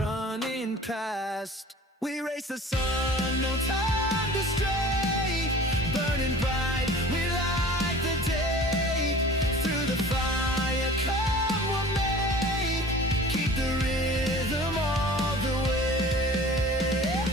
running past. We race the sun, no time to stray. Burning bright, we light the day. Through the fire, come what may. Keep the rhythm all the way.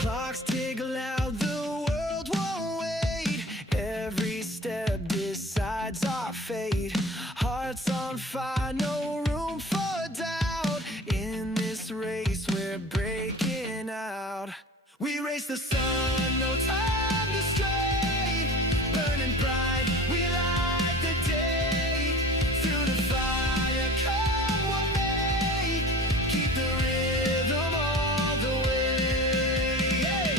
Clocks tick loud, the world won't wait. Every step decides our fate. Hearts on fire, no room for doubt. In this race, we're breaking out. We race the sun, no time to stray. Burning bright, we light the day. Through the fire, come what may. Keep the rhythm all the way. Hey!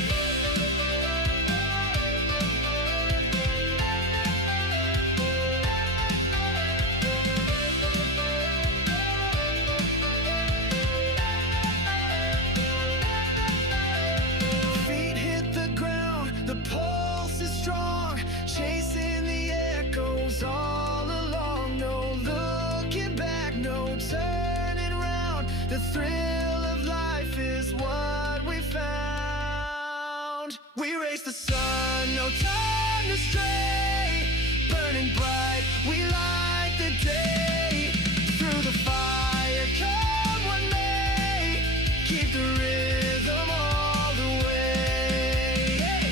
Feet hit the ground, the pulse is strong, chasing the echoes all along. No looking back, no turning round. The thrill of life is what we found. We race the sun, no time to stray. Burning bright, we light the day. Through the fire, come what may. Keep the rhythm all the way. Hey!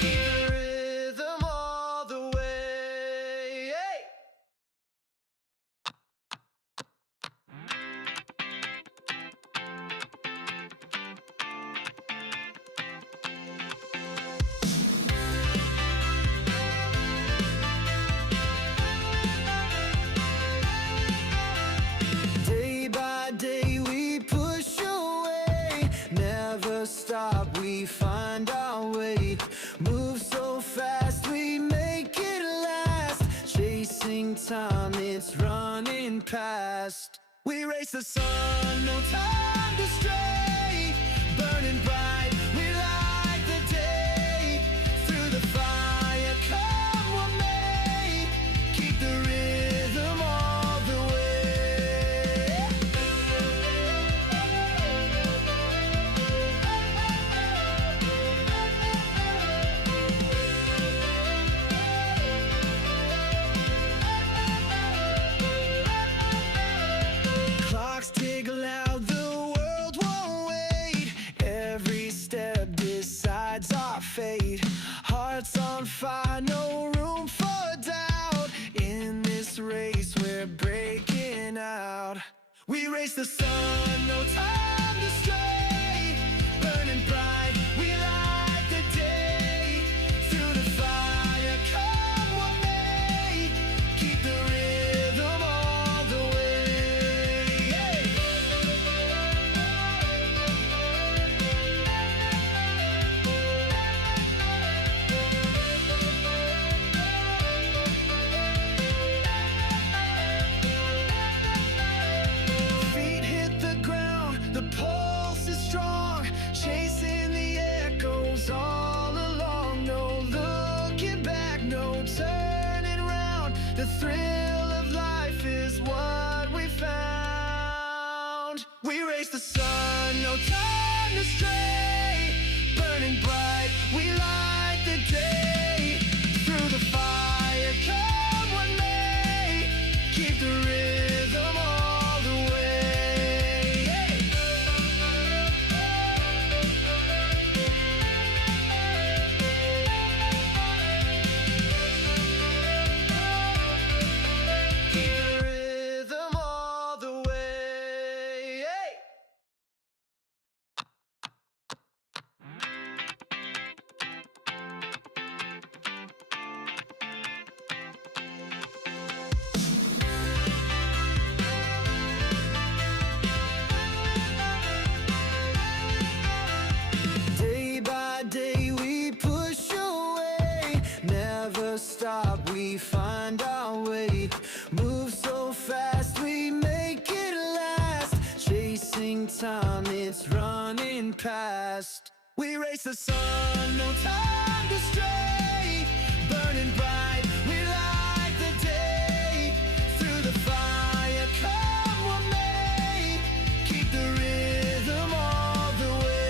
Keep the rhythm all the way. Hey! Day by day we push away, never stop, we find our way. Move so fast, we make it last. Chasing time, it's running past. We race the sun, no time to stray. Burning bright, we light the day. Through the fire, come what may. Keep the rhythm all the way. Clocks tick loud, the world won't wait. Every step decides our fate. Hearts on fire, no room for doubt. In this race, we're breaking out. We race the sun, no time to stray. Burning bright, we light the day. Through the fire, come what may. Keep the rhythm all the way. Hey! Feet hit the ground, the pulse is strong, chasing the echoes all along. No looking back, no turning round. The thrill of life is what we found. We race the sun, no time to stray. Burning bright, we light the day. Through the fire, come what may. Keep the rhythm all the way. Hey! Keep the rhythm all the way. Hey! never stop, we find our way. Move so fast, we make it last. Chasing time, it's running past. We race the sun, no time to stray. Burning bright, we light the day. Through the fire, come what may. Keep the rhythm all the way.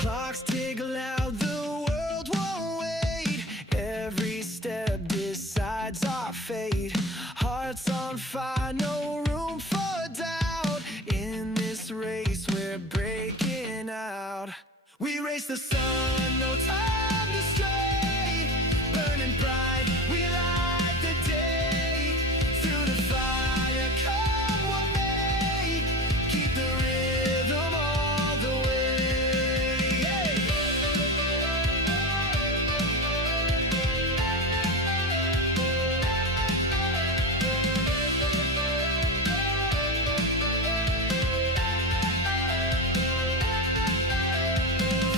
Clocks tick loud, the world won't wait. Every step decides our fate. Hearts on fire, no room for doubt. In this race, we're breaking out. We race the sun, no time to stray. Burning bright, we light the day. Through the fire, come what may. Keep the rhythm all the way. Yeah.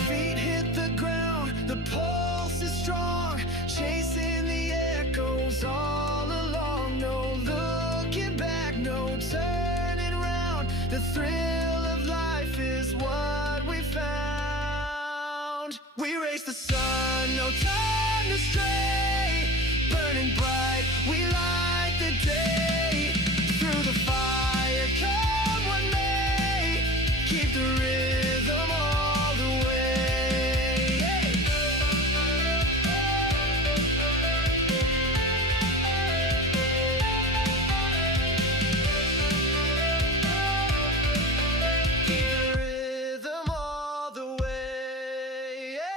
Feet hit the ground, the pulse is strong. Chasing the echoes all along. No looking back, no turning round. The thrill of life is what we found. We race the sun, no time to stray. Burning bright, we light the day. Through the fire, come what may. Keep the rhythm all the way. Keep the rhythm all the way.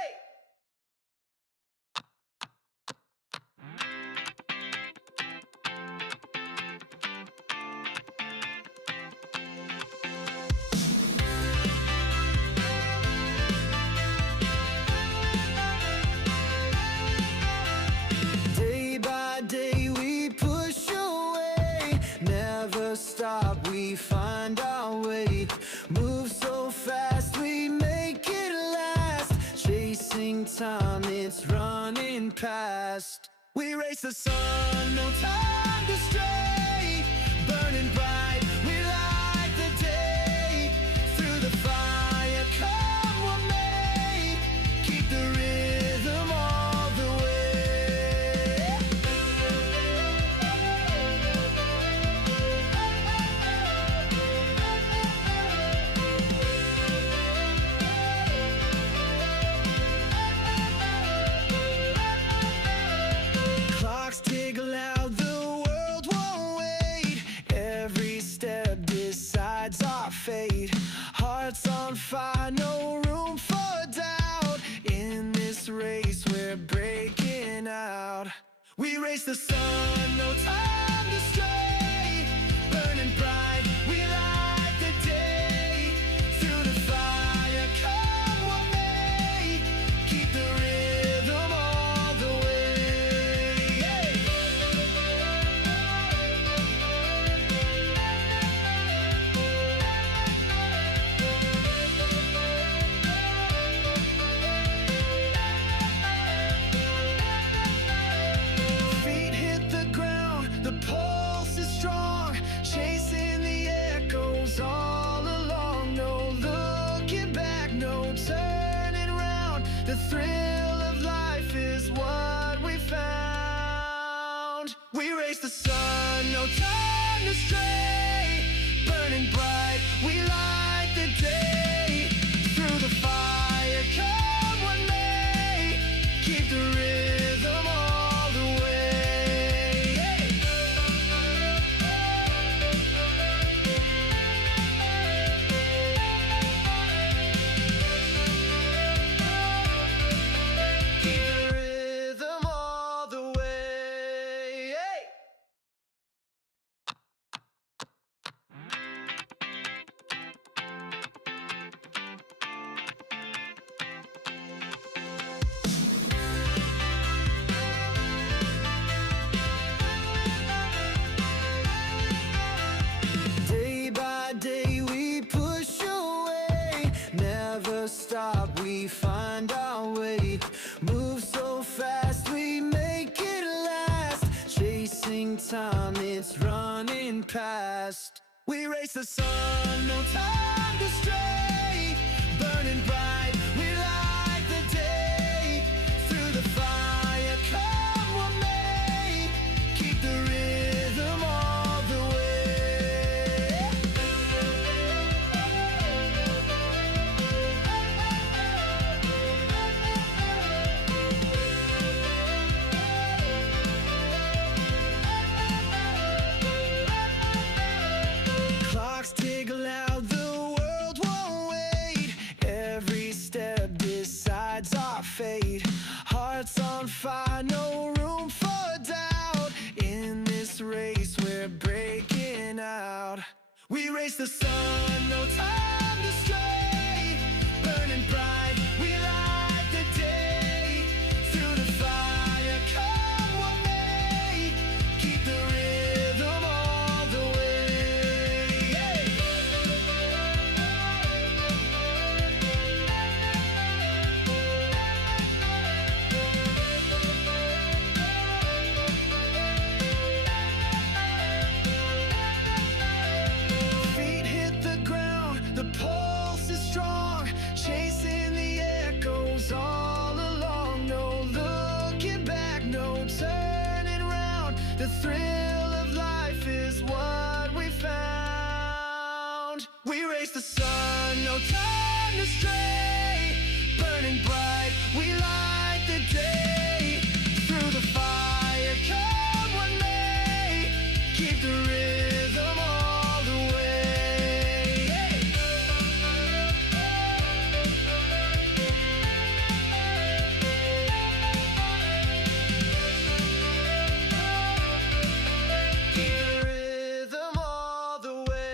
Day by day we push away. Never stop, we find our way. Move so fast, we make it last. Chasing time, it's running past. We race the sun, no time to stray. Burning bright, we light the day. Through the fire, come what may. Keep the rhythm all the way. Clocks tick loud, the world won't wait. Every step decides our fate. Hearts on fire, no room for doubt. In this race, we're breaking out. We race the sun, no time to stray. Burning bright, we light the day. Through the fire, come what may. Keep the rhythm all the way. Feet hit the ground, past. We race the sun, no time to stray. Burning bright, we light the day. Through the fire, come what may. Keep the rhythm all the way. Clocks tick loud, the world won't wait. Every step decides our fate. Hearts on fire, no room for doubt. In this race, we're breaking out. We race the sun, no time to stray. Burning bright, we light the day. Through the fire, come what may. Keep the rhythm all the way. Feet hit the ground, the pulse is strong. Chasing the echoes all along. No looking back, no turning round. The thrill of life is what we found. We race the sun, no time to stray. Burning bright, we light the day. Through the fire, come what may. Keep the rhythm all the way. Keep the rhythm all the way.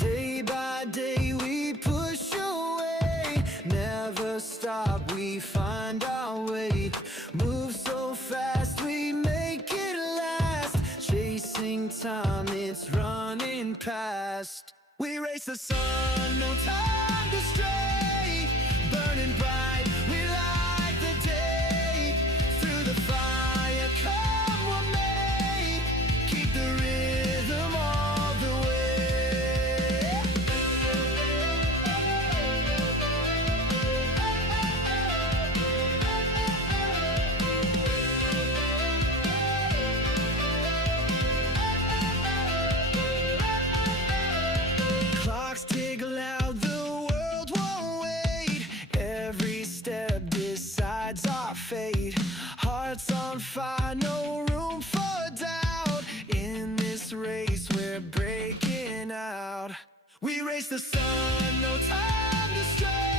Day by day we push away. Never stop, we find our way. Move so fast, we make it last. Chasing time, it's running past. We race the sun, no time to stray. Burning bright, we light the day. Through the fire, come what may. Keep the rhythm all the way. Clocks tick loud, the world won't wait. Every step decides our fate. Hearts on fire, no room for doubt. In this race, we're breaking out. We race the sun, no time to stray.